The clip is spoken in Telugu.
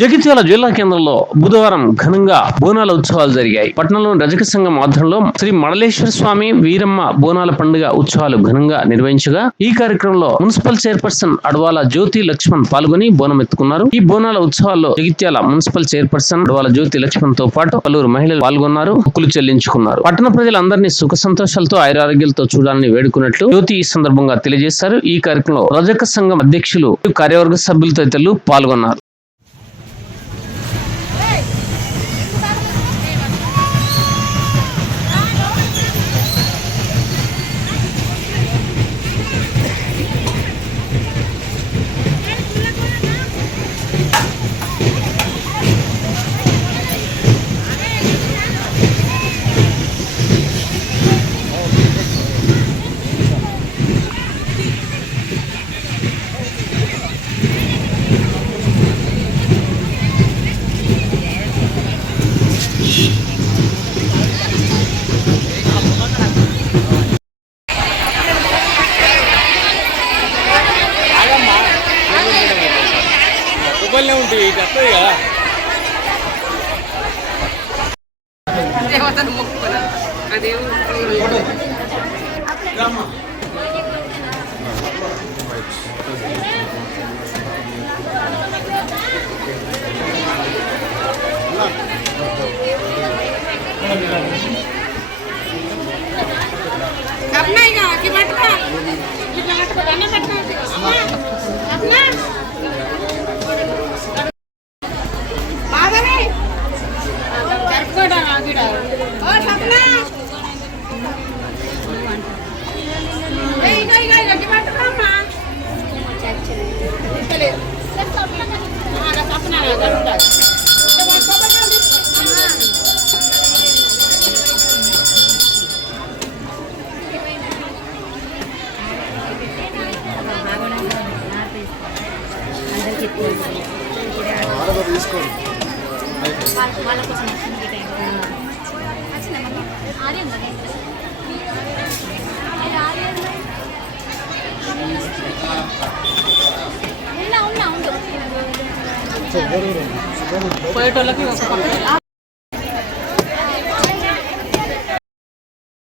జగిత్యాల జిల్లా కేంద్రంలో బుధవారం ఘనంగా బోనాల ఉత్సవాలు జరిగాయి. పట్టణంలోని రజక సంఘం ఆధ్వర్యంలో శ్రీ మడలేశ్వర స్వామి వీరమ్మ బోనాల పండుగ ఉత్సవాలు ఘనంగా నిర్వహించగా ఈ కార్యక్రమంలో మున్సిపల్ చైర్పర్సన్ అడవాల జ్యోతి లక్ష్మణ్ పాల్గొని బోనం ఎత్తుకున్నారు. ఈ బోనాల ఉత్సవాల్లో జగిత్యాల మున్సిపల్ చైర్పర్సన్ అడవాల జ్యోతి లక్ష్మణ్ తో పాటు పలువురు మహిళలు పాల్గొన్నారు, మొక్కులు చెల్లించుకున్నారు. పట్టణ ప్రజలందరినీ సుఖ సంతోషాలతో ఆయురారోగ్యాలతో చూడాలని వేడుకున్నట్లు జ్యోతి ఈ సందర్భంగా తెలియజేశారు. ఈ కార్యక్రమంలో రజక సంఘం అధ్యక్షులు, కార్యవర్గ సభ్యులు తదితరులు పాల్గొన్నారు. మొబైల్లో ఉంటుంది చెప్తుంది కదా. దేవతను మొక్కుకున్నా అదే కప్నాయిగా కి పట్టుకో ఇట్లా పట్టుకో అన్న పట్టుకో కప్నా బాదనే జరుపుకోడా ఆగిడా ఓ కప్నా ఏయ్ గై గై కి పట్టుకో అమ్మా ఇతలే ఆ కప్నా జరుపుతా వాళ్ళ కోసం పోయేటోళ్ళకి